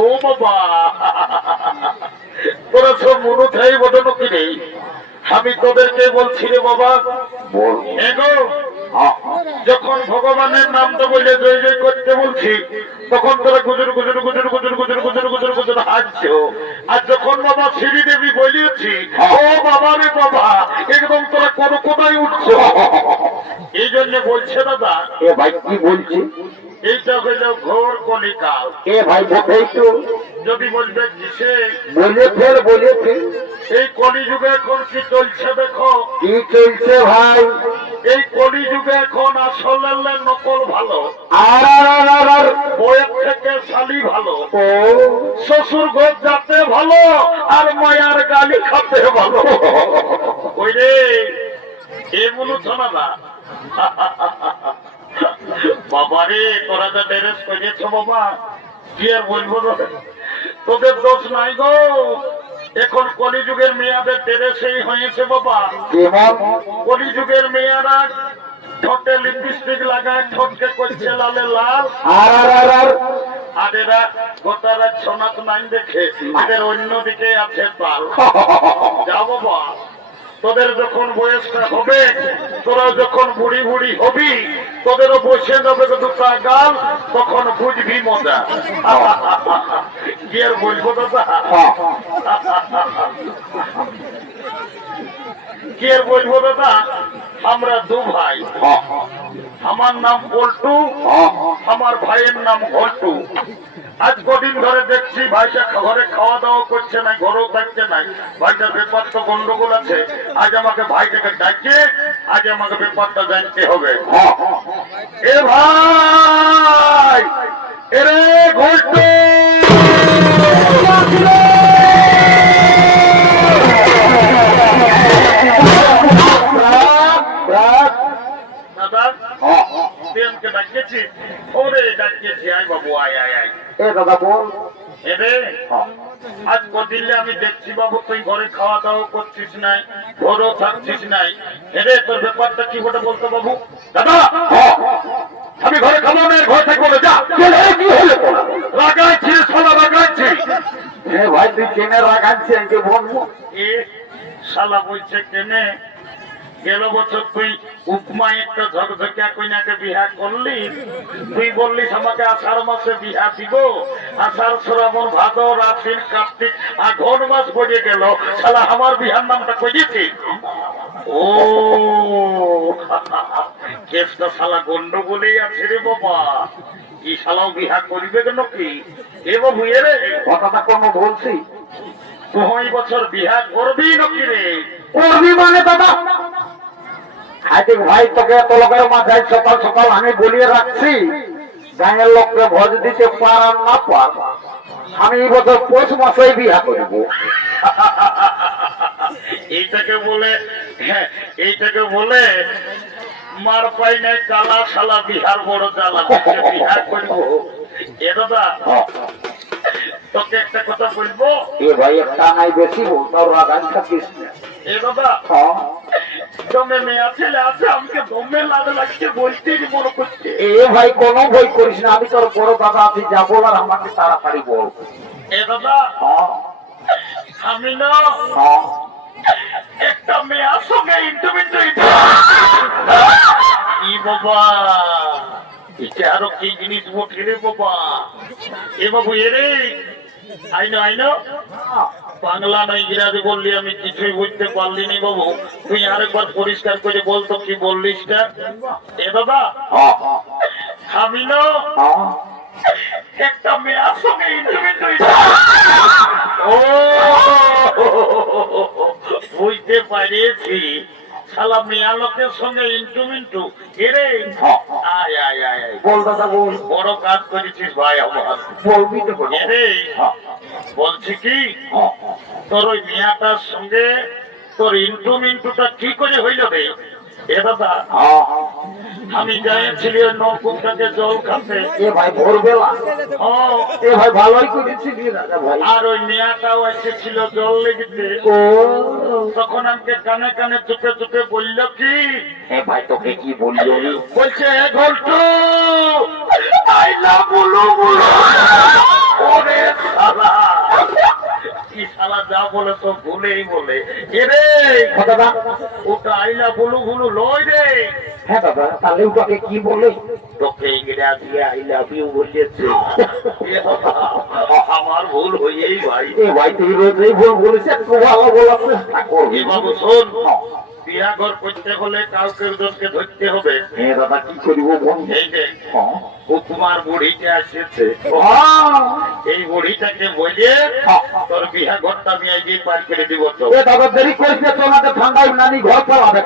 ও বাবা, তোরা সব মনুথাই বটন কি রে? আমি তোদেরকে বলছি রে বাবা, এগো যখন ভগবানের নাম তো বলে জয় জয় করতে বলছি, তখন তোরা গুজর গুজর গুজর গুজর গুজর গুজর গুজর গুজর হাঁটছো। আর যখন বাবা শ্রী দেবী বলিয়েছি, ও বাবা রে বাবা, একদম তোরা কোনো কোথায় উঠছো। এই জন্য বলছে দাদা, এ ভাই কি বলছি? এইটা হইল ঘোর কলিকাল। এ ভাই বোঝাই তো, যদি বলবে কিসে, বলে ফেল বলে ফেল। এই কলিযুগে এখন কি চলছে দেখো। কি চলছে ভাই? এই কলিযুগে এখন আসলের নকল ভালো, আর বইয়ের থেকে শালি ভালো, ও শ্বশুর ঘর যাতে ভালো, আর মায়ার গালি খাতে ভালো। ওই রে এমন শোনা না বাবা রে, তোরা যা ড্রেস করেছ বাবা, কি আর বলবো, তোদের দোষ নাই গো। এখন কলিযুগের মেয়াদের ড্রেসেই হয়েছে বাবা। কলিযুগের মেয়েরা ঠোঁটে লিপস্টিক লাগায়, ঠোঁটকে করছে লালে লাল, আর এরা গোটারা ছনাত নাই দেখে এদের অন্যদিকে আছে তাল। যা বাবা, তোদের যখন বয়সটা হবে, তোরা যখন বুড়ি বুড়ি হবি, তোদেরও বসে যাবে দুটা গাল, তখন বুঝবি মজা। কি আর বলবো দাদা, কি আর বলবো দাদা, আমরা দু ভাই, আমার নাম পল্টু, আমার ভাইয়ের নাম হল্টু। আজ কদিন ধরে দেখছি ভাইটা ঘরে খাওয়া দাওয়া করছে না, ঘরেও থাকছে না। ভাইটার ব্যাপার তো গন্ডগোল আছে। আজ আমাকে ভাইটাকে ডাকে, আজ আমাকে ব্যাপারটা জানতে হবে। এ ভাই, এরে ঘল্টু, দাদা প্রেমকে ডাকিয়েছি। ওরে ডাকিয়েছি, আয় বাবু আয় আয় আয়। এ দাদা বল। এরে আজ কদিন আমি দেখছি বাবু, তুই ঘরে খাওয়া দাওয়া করছিস নাই, ঘরেও থাকছিস নাই। এরে তোর ব্যাপারটা কি ঘটে বলতো বাবু? দাদা আমি ঘরে খাবো না, ঘর থাকবো না, যা। কি হলো? লাগাইছি সোনা, লাগাইছি। এ ভাই তুই কেনে রাখাচ্ছি আমাকে বলবো? এ শালা বলছে কেনে, গেল বছর তুই উপমা একটা ঝকঝকিয়া কইনাকে বিহা করলি, তুই বললিস আমাকে আষাঢ় মাসে বিহা দিব। আষাঢ় শ্রাবণ ভাদর আশ্বিন কার্তিক আঘন মাস বজে গেল, শালা আমার বিহার নামটা কইছি। ও কেসটা শালা গন্ডগোলেই আছে রে বাবা। কি শালাও বিহা করিবে কেন কি? এ বাবু এরে কথাটা কোনো বলছি? তুই বছর বিহা করবি নাকি রে? করবি মানে দাদা, হাইতে ভাই তোকে এত লোকের মাথায় সকাল সকাল আমি বলিয়ে রাখছি, গাঁয়ের লোককে ভোজ দিতে পারার না পার, আমি এই বছর পৌষ মাসেই বিয়া করব। এইটাকে বলে, হ্যাঁ এইটাকে বলে মার পাই নাই কালা, শালা বিহার বড় জ্বালা, বিহার করবো। এ দাদা তোকে একটা কথা বলবো। এ ভাই একটা নাই বেশি বলতো, রাগান থাকিস না। এ দাদা দমে মেয়ে ছেলে আছে, আমাকে দমে লাগছে বলতে মনে করছে। এ ভাই কোনো ভয় করিস না, আমি তোর বড় দাদা আছি, যা বলার আমাকে তাড়াতাড়ি বল। এ দাদা আমি না একটা মেয়ের সঙ্গে বাবা, এটা আরো কি জিনিস বটে রে বাবা। এ বাবু এরে আইনো আইনো, বাংলা না ইংরাজি বললি আমি কিছুই বুঝতে পারলি নি বাবু। তুই আরেকবার পরিষ্কার করে বলতো কি বললিস না। এ দাদা আমি না একটা মেয়ের সঙ্গে ও বুঝতে পারিয়েছি, শালা মিয়া লোকের সঙ্গে ইন্টু এরে আয় আয় আয় বল দাদা বল। বড় কাজ করেছিস ভাই আমার, বলবি তো এরে বলছি কি, তোর ওই মিয়াটার সঙ্গে তোর ইন্টুটা কি করে হইল রে? এ দাদা আমি যাইছিলি ওই নলকূপটাকে জল খাতে। এ ভাই ভোরবেলা, এ ভাই ভালোই করেছিলি দাদা ভাই। আর ওই মেয়াটাও এসেছিল জল লেগেছে। ও তখন আমাকে কানে কানে চুপে চুপে বলল কি, এ ভাই তোকে কি বললো? বলছে ঘন্টু আই লাভ বুলু বুলু। ওরে শালা, কি শালা যা বলে তো ভুলেই বলে। এরে দাদা, ওটা আইলা বলু বলু লয় রে। হ্যাঁ দাদা, তাহলে ওটাকে কি বলে? তোকে ইংরেজি আই লাভ ইউ বলেছে। এ বাবা, আমার ভুল হয়েই ভাই। এ ভাই তুই রোজই ভুল বলেছে, একটু ভালো বলার চেষ্টা করবি। এ বাবু শোন, বিয়া ঘর করতে হলে কাউকে দোষকে ধরতে হবে। হ্যাঁ দাদা, কি করিব বল? এই যে কুকুমার বুড়িটা আসছে, এই বুড়িটাকে বলে তোর বিয়া ঘরটা আমি আজকে পার করে দিব। তো এ দাদা, দেরি করিস না, তোমাদের ঠান্ডায় নানি ঘর পালাবে।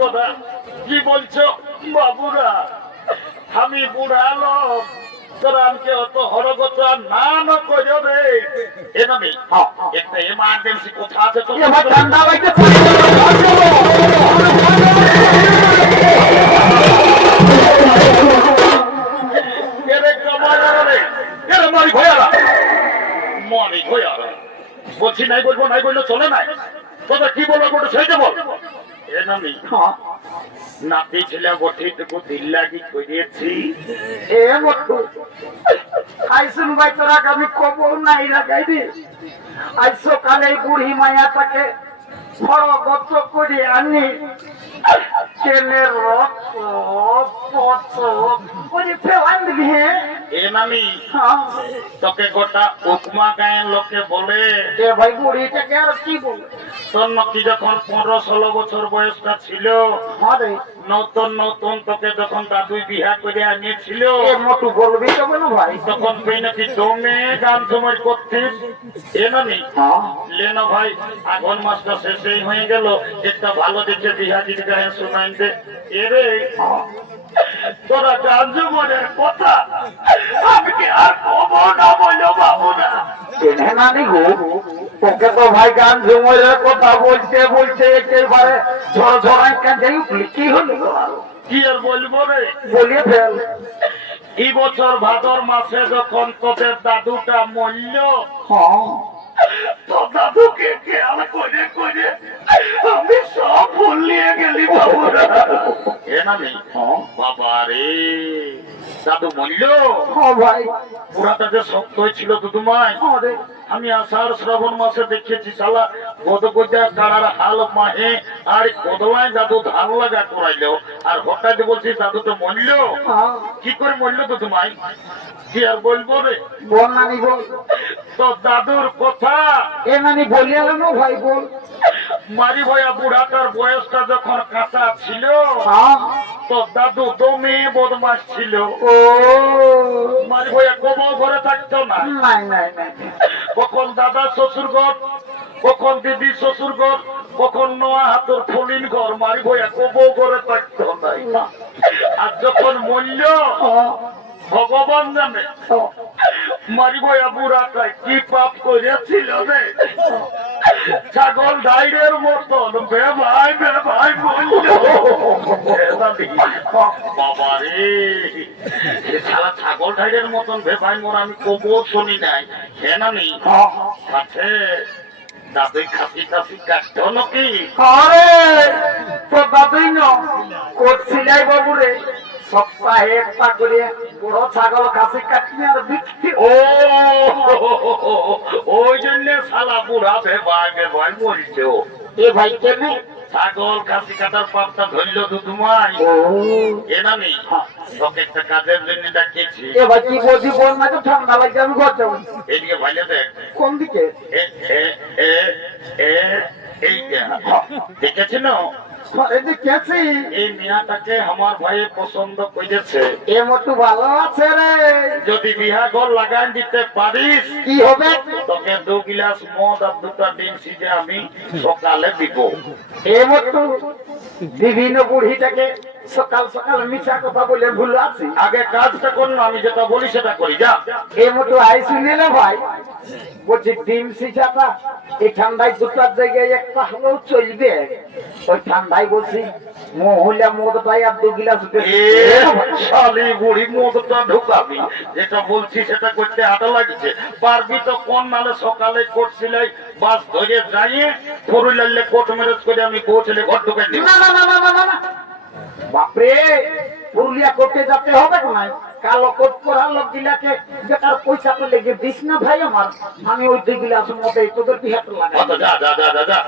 কথা কি বলছো বাবুরা? আমি বুড়া লোক, তোরা আমাকে অত হরগত না না করো রে। এনামি একটা এমার্জেন্সি কথা আছে তো। এ ভাই ঠান্ডা লাগছে। বলছি নাই বলবো, নাই বললে চলে নাই। তোদের কি বলবো ওটা সেইটা বল। এ নামি নাতি ছেলে বটিটুকু দিল লাগি করিয়েছি। এ মটু আইসুন ভাই, তোরা আমি কবর নাই লাগাই দি। আজ সকালে বুড়ি মায়াটাকে ফরগত করে আনি কেনে রক্ত পচ ওরে ফেলান দিবি। এ নামি তোকে গোটা উপমা গায়ের লোকে বলে। এ ভাই বুড়িটাকে আর কি বলে? তোর নাকি যখন 15-16 বছর বয়সটা ছিল, নতুন নতুন তোকে যখন দাদু বিহা করে আনিয়েছিল, এ মটু বলবি তো বলো ভাই, তখন তুই নাকি জমে গান সময় করতিস। এ নামি লেনো ভাই, আঘন মাসটা শেষেই হয়ে গেল, একটা ভালো দেখে বিহা দিদি গায়ে শোনাই দে। এরে তোরা গান জমনের কথা আমি কি আর কব না বলো বাবু না? নানি গো, তোকে তো ভাই গান ঝুমরের কথা বলতে বলতে একেবারে ঝড় ঝড়াই কাঁদে উঠলি। কি হলো? কি আর বলবো রে, বলিয়ে ফেল। এই বছর ভাদর মাসে যখন তোদের দাদুটা মরল, তো দাদুকে খেয়াল করে করে আমি সব ভুলিয়ে গেলি বাবুরা। এ নামি বাবা রে, দাদু মরল। ভাই পুরাটা যে শক্ত হয়েছিল দুদুমাই, আমি আষাঢ় শ্রাবণ মাসে দেখেছি শালা গদগদা কারার হাল মাহে আর কদলায় দাদু ধান লাগা করাইলো, আর হঠাৎ বলছি দাদু তো মরল। কি করে মরল দুদুমাই? কি আর বলবো রে, বল নানি বল। তো দাদুর কথা এ নানি বলিয়ে না ভাই, বল। মারি ভয়া বুড়াটার বয়সটা যখন কাঁচা ছিল, তো দাদু দমে বদমাস ছিল। ও মারি ভয়া কবো ঘরে থাকতো না। নাই নাই নাই, কখন দাদা শ্বশুর ঘর, কখন দিদি শ্বশুর ঘর, কখন নোয়া হাতের ফলিন ঘর, মারি ভয়া কবো ঘরে থাকতো নাই। আর যখন মূল্য ভগবান জানে, মারি ভয়া বুড়াটাই কি পাপ করেছিল রে। ছাগল ডাইরের মতন বেভাই বেভাই বলল। বাবা রে, সারা ছাগল ডাইরের মতন বেভাই মোর আমি কবো শুনি নাই। হ্যাঁ নামি আছে দাদুই খাসি খাসি কাটতো নাকি? আরে তো দাদুই ন করছিলাই বাবু রে, সপ্তাহে একটা করে বড় ছাগল খাসি কাটনি আর বিক্রি। ও ওই জন্য শালা বুড়া বেভাই বেভাই মরিছে। এ ভাই কেনে ছাগল খাসি কাটার পাপটা ধরল দুদুমাই। এ নামি তোকে একটা কাজের জন্য ডাকিয়েছি। এ ভাই কি বলছি বল না, তো ঠান্ডা লাগছে, আমি ঘর যাবো। এইদিকে ভাইলে দেখ। কোন দিকে? এইটা দেখেছিল? দেখেছি। এই মিয়াটাকে আমার ভাই পছন্দ করেছে। এ মটু ভালো আছে রে, যদি বিহা ঘর লাগাই দিতে পারিস কি হবে? তোকে 2 গিলাস মদ আর 2টা ডিম সিজে আমি সকালে দিব। এ মটু বিভিন্ন বুড়িটাকে সকাল সকাল মিছা কথা বলে ভুল আছি। আগে কাজটা কর না, আমি যেটা বলি সেটা করি যা। এ মটু আই শুনে না ভাই, বলছি ডিম সিঝাটা এই ঠান্ডায় 2টার জায়গায় একটা হলেও চলবে। ওই ঠান্ডায় বলছি মহিলা মদটাই আর 2 গিলাস শালি বুড়ি মদটা ঢুকাবি, যেটা বলছি সেটা করতে আটা লাগছে। পারবি তো কোন? নালে সকালে করছিলাই বাস ধরে যাইয়ে ফোর হুইলারলে কোর্ট ম্যারেজ করে আমি বউ ছেলে ঘর ঢুকাই দিব। না না না না না না, বাপরে পুরুলিয়া করতে যেতে হবে না, কালো কোট পরা লোক গিলাকে বেকার পয়সা তো লেগে দিস না ভাই আমার, আমি ওই দুই গিলাস মধ্যে তোদের বিহাত লাগাই। আচ্ছা যা যা যা যা যা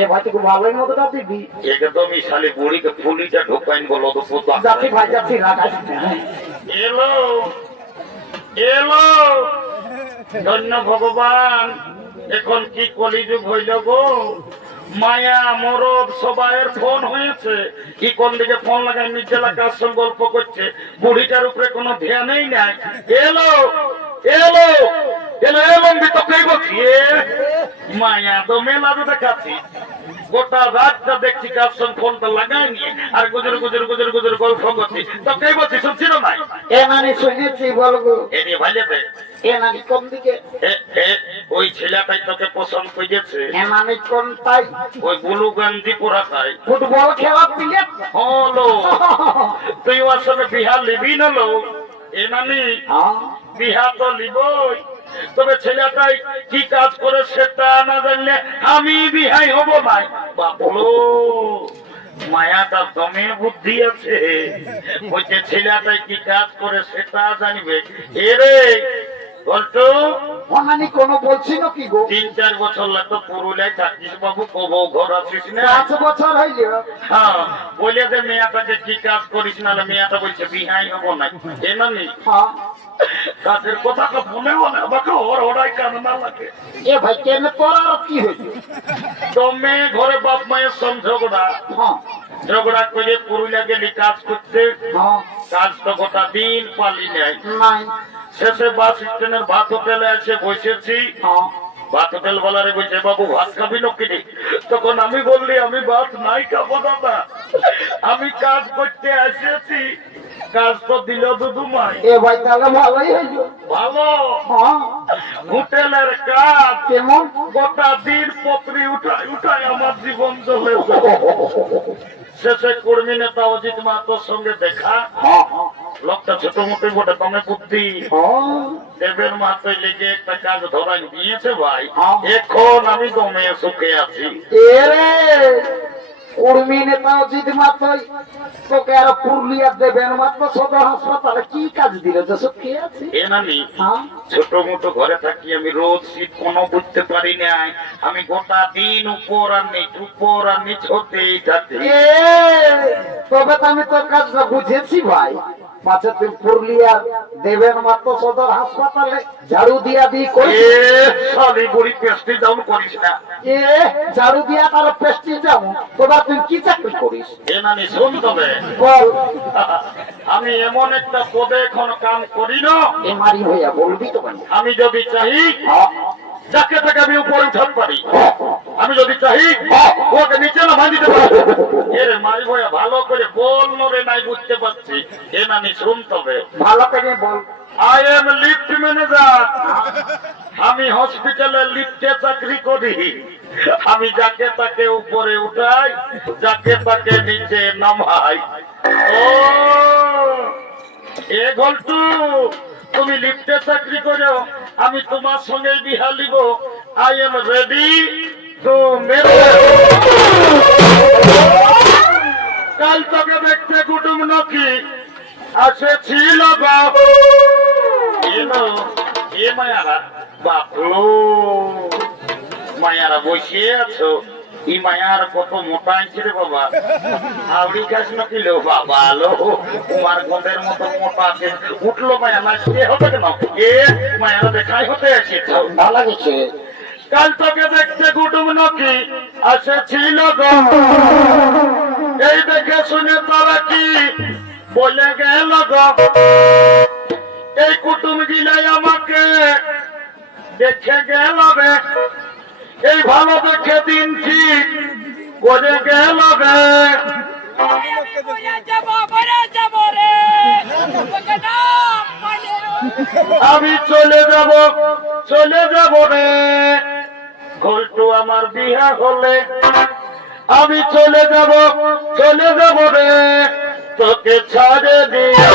এ ভাই তোকে ভালোই মতটা দিবি। একদমই শালি বুড়িকে ফুলিটা ঢোকাইন বলো তো পোতা। যাচ্ছি ভাই যাচ্ছি, রাখাইস না। এলো এলো ধন্য ভগবান, এখন কি কলিযুগ হইল গো, মায়া মরদ সবাইয়ের ফোন হয়েছে, কি কোন দিকে ফোন লাগাই নিজেলা কার সঙ্গে গল্প করছে, বুড়িটার উপরে কোনো ধ্যানই নাই। এলো এলো এলো এলো তো কই বলছি মায়া তো মেলা তো দেখাচ্ছি, গোটা রাতটা দেখছি কার সঙ্গে ফোনটা লাগাই নিয়ে আর গুজর গুজর গুজর গুজর গল্প করছি, তো কই বলছি শুনছিল না? এ নানি শুনেছি বলবো। এ নিয়ে ভাইলেতে এ নানি কোন দিকে? ওই ছেলেটাই তোকে পছন্দ করেছে। এ নানি কোন তাই? ওই বুলু গান্ধী পোড়াটাই ফুটবল খেলা প্লেট হলো, তুই ওর সঙ্গে বিহার লিবি নলো। এ নানি বিহা তো লিবই, তবে ছেলেটাই কি কাজ করে সেটা না জানলে আমি বিহাই হব নাই। বাবলো মায়াটা দমে বুদ্ধি আছে, বলছে ছেলেটাই কি কাজ করে সেটা জানিবে। এরে বলতো অনানি কোনো বলছি না কি গো? 3-4 বছর লাগতো পুরুলিয়ায় থাকিস বাবু, কবো ঘর আসিস না। 5 বছর হইল। হ্যাঁ বলে যে মেয়েটাকে কি কাজ করিস না, মেয়েটা বলছে বিহাই হবো না। এ নানি কাজের কথা তো মনেও না, আমাকে ওর ওরাই কান্না লাগে। এ ভাই কেন তোর আর কি হইল? দমে ঘরে বাপ মায়ের সঙ্গে ঝগড়া, ঝগড়া করে পুরুলিয়া গেলি কাজ করতে, কাজ তো গোটা দিন পালি নাই। শেষে বাস স্ট্যান্ডের ভাত হোটেলে এসে বসেছি, ভাত হোটেল বলারে বলছে বাবু ভাত খাবি নকিনি, তখন আমি বললি আমি ভাত নাই খাবো দাদা, আমি কাজ করতে এসেছি, কাজ তো দিল দুদুমাই। এ ভাই তাহলে ভালোই হইল। ভালো হোটেলের কাজ কেমন? গোটা দিন পত্রি উঠায় উঠায় আমার জীবন চলে। শেষে কর্মী নেতা অজিত মাহাতোর সঙ্গে দেখা, লোকটা ছোট মোটো বটে তমে বুদ্ধি, দেবের মাহাতোয় লেগে একটা কাজ ধরাই দিয়েছে ভাই, এখন আমি দমে সুখে আছি। এরে কর্মী নেতা অজিত মাহাতোয় তোকে আর পুরুলিয়া দেবেন মাত্র সদর হাসপাতালে কি কাজ দিল যে সুখে আছি? এ নানি ছোট মোটো ঘরে থাকি আমি, রোজ শীত কোনো বুঝতে পারি নাই, আমি গোটা দিন উপর আর নিচ হতেই থাকি। তবে তো আমি তোর কাজটা বুঝেছি ভাই, পাছে তুই পুরুলিয়ার দেবেন মাত্র সদর হাসপাতালে ঝাড়ু দিয়া দিয়ে করিস। সরি বুড়ি পেস্টি ডাউন করিস না। ঝাড়ু দিয়া তার পেস্টি যাবো, তোরা তুই কি চাকরি করিস? এ নানি শুন তবে বল। আমি এমন একটা পদে এখন কাম করি না, এমারি হইয়া বলবি তো কেন? আমি যদি চাই যাকে তাকে আমি উপরে উঠাতে পারি, আমি যদি চাই ওকে নিচে নামাই দিতে পারি। এর মারি ভয়া ভালো করে বল নরে নাই বুঝতে পারছি। এ নানি শুন তবে ভালো করে বল। আই এম লিফট ম্যানেজার, আমি হসপিটালে লিফটে চাকরি করি, আমি যাকে তাকে উপরে উঠাই, যাকে তাকে নিচে নামাই। ও এ ঘন্টু, তুমি লিফটে চাকরি করো, আমি তোমার সঙ্গে বিহা লিব। I am ready to marriage. কাল তোকে দেখতে কুটুম নাকি আসেছিল বাবু, এলো এ মায়ারা বাপলো, মায়ারা বসে আছো, এই মায়ার কত মোটা আইছে রে বাবা, আউড়ি গাছ না কিলো বাবা লো, তোমার গন্ধের মতো মোটা আছে, উঠলো মায়া না সে হবে কেন? এ মায়ারা দেখাই হতে আছে, ভালো লাগছে। কাল তোকে দেখতে কুটুম নাকি আসেছিল গো, এই দেখে শুনে তারা কি বলে গেল গো, এই কুটুম গিলাই আমাকে দেখে গেল রে, এই ভালো দেখে দিন ঠিক করে গেল রে। আমি চলে যাব রে, ঘটু আমার বিহা হলে আমি চলে যাব রে, তোকে ছাড়ে দিয়ে।